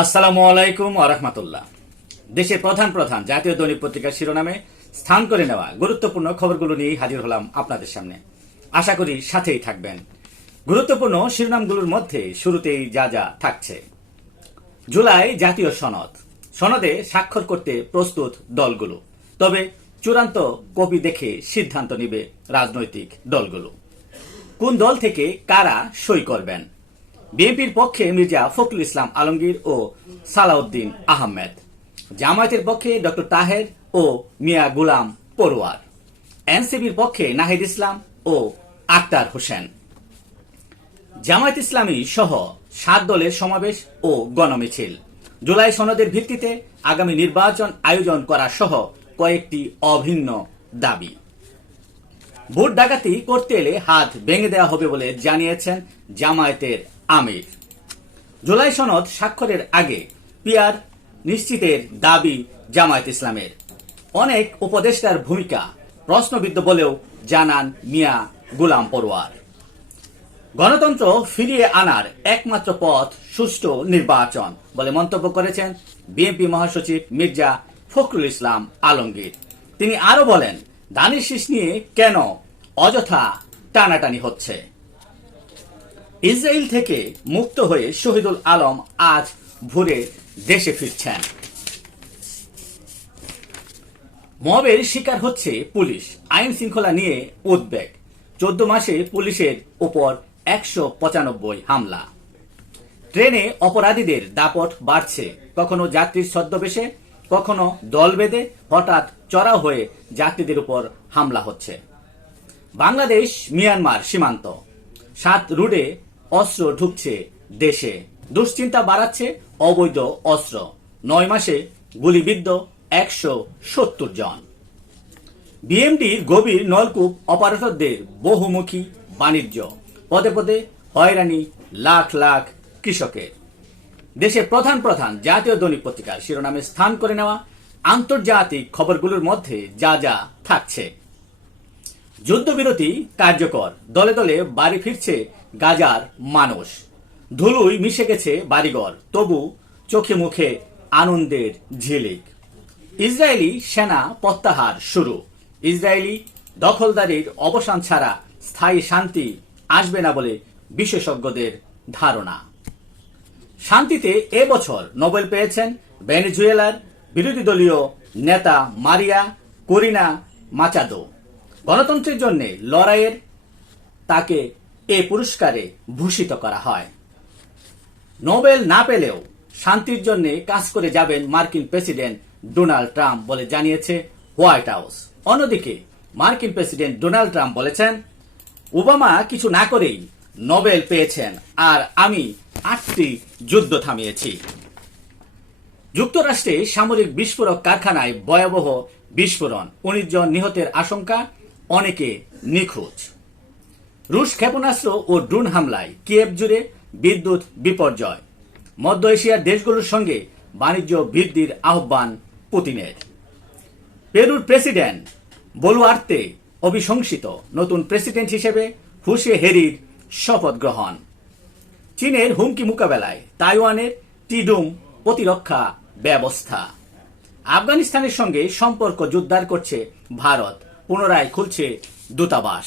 আসসালামু আলাইকুম আরহামতুল্লাহ দেশের প্রধান প্রধান জাতীয় দৈনিক পত্রিকার শিরোনামে স্থান করে নেওয়া গুরুত্বপূর্ণ খবরগুলো নিয়ে হাজির হলাম আপনাদের সামনে। আশা করি সাথেই থাকবেন। গুরুত্বপূর্ণ শিরোনামগুলোর মধ্যে শুরুতেই যা যা থাকছে। জুলাই জাতীয় সনদ। সনদে স্বাক্ষর করতে প্রস্তুত দলগুলো। তবে চূড়ান্ত কপি দেখে সিদ্ধান্ত নেবে রাজনৈতিক দলগুলো। কোন দল থেকে কারা সই করবেন? বিএনপির পক্ষে মির্জা ফখরুল ইসলাম আলমগীর ও সালাউদ্দিন আহমেদ, জামায়াতের পক্ষে ডক্টর তাহের ও মিয়া গুলাম পড়ুয়ার এনসিবির পক্ষে নাহিদ ইসলাম ও আক্তার হোসেন। জামায়াত ইসলামী সহ সাত দলের সমাবেশ ও গণমিছিল। জুলাই সনদের ভিত্তিতে আগামী নির্বাচন আয়োজন করা সহ কয়েকটি অভিন্ন দাবি। ভোট ডাকাতি করতে এলে হাত ভেঙে দেওয়া হবে বলে জানিয়েছেন জামায়াতের আমির। জুলাই সনদ স্বাক্ষরের আগে পিয়ার নিশ্চিতের দাবি জামায়াত ইসলামের। অনেক উপদেষ্টার ভূমিকা প্রশ্নবিদ্ধ বলেও জানান মিয়া গুলাম পরোয়ার। গণতন্ত্র ফিরিয়ে আনার একমাত্র পথ সুষ্ঠু নির্বাচন বলে মন্তব্য করেছেন বিএনপি মহাসচিব মির্জা ফখরুল ইসলাম আলমগীর। তিনি আরও বলেন, দানিশ শীষ নিয়ে কেন অযথা টানাটানি হচ্ছে? ইসরায়েল থেকে মুক্ত হয়ে শহীদুল আলম আজ ভোরে দেশে ফিরছেন। মবের শিকার হচ্ছে পুলিশ। আইন শৃঙ্খলা নিয়ে উদ্বেগ। চোদ্দ মাসে পুলিশের উপর একশো পঁচানব্বই হামলা। ট্রেনে অপরাধীদের দাপট বাড়ছে। কখনো যাত্রীর ছদ্মবেশে, কখনো দল বেঁধে হঠাৎ চড়াও হয়ে যাত্রীদের উপর হামলা হচ্ছে। বাংলাদেশ মিয়ানমার সীমান্ত। সাত রুটে অস্ত্র ঢুকছে দেশে। দুশ্চিন্তা বাড়াচ্ছে অবৈধ অস্ত্র। নয় মাসে গুলিবিদ্ধ একশো সত্তর জন। বিএমডির গভীর নলকূপ অপারেটরদের বহুমুখী বাণিজ্য। পদে পদে হয়রানি লাখ লাখ কৃষকের। দেশের প্রধান প্রধান জাতীয় দৈনিক পত্রিকার শিরোনামে স্থান করে নেওয়া আন্তর্জাতিক খবরগুলোর মধ্যে যা যা থাকছে। যুদ্ধবিরতি কার্যকর। দলে দলে বাড়ি ফিরছে গাজার মানুষ। ধুলোই মিশে গেছে বাড়িঘর, তবু চোখে মুখে আনন্দের ঝিলিক। ইসরায়েলি সেনা প্রত্যাহার শুরু। ইসরায়েলি দখলদারির অবসান ছাড়া স্থায়ী শান্তি আসবে না বলে বিশেষজ্ঞদের ধারণা। শান্তিতে এবছর নোবেল পেয়েছেন ভেনেজুয়েলার বিরোধী দলীয় নেতা মারিয়া করিনা মাচাদো। গণতন্ত্রের জন্য লড়াইয়ের তাকে এ পুরস্কারে ভূষিত করা হয়। নোবেল না পেলেও শান্তির জন্য কাজ করে যাবেন মার্কিন প্রেসিডেন্ট ডোনাল্ড ট্রাম্প বলে জানিয়েছে হোয়াইট হাউস। অন্যদিকে, মার্কিন প্রেসিডেন্ট ডোনাল্ড ট্রাম্প বলেছেন, ওবামা কিছু না করেই নোবেল পেয়েছেন, আর আমি আটটি যুদ্ধ থামিয়েছি। যুক্তরাষ্ট্রে সামরিক বিস্ফোরক কারখানায় ভয়াবহ বিস্ফোরণ। উনিশ জন নিহতের আশঙ্কা, অনেকে নিখোঁজ। রুশ ক্ষেপণাস্ত্র ও ড্রোন হামলায় কিয়েভ জুড়ে বিদ্যুৎ বিপর্যয়। মধ্য এশিয়ার দেশগুলোর সঙ্গে বাণিজ্য বৃদ্ধির আহ্বান পুতিনের। পেরুর প্রেসিডেন্ট বলুয়ার্তে অভিশংসিত নতুন প্রেসিডেন্ট হিসেবে হুসে হেরির শপথ গ্রহণ। চীনের হুমকি মোকাবেলায় তাইওয়ানের টিডুম প্রতিরক্ষা ব্যবস্থা। আফগানিস্তানের সঙ্গে সম্পর্ক জোরদার করছে ভারত, পুনরায় খুলছে দূতাবাস।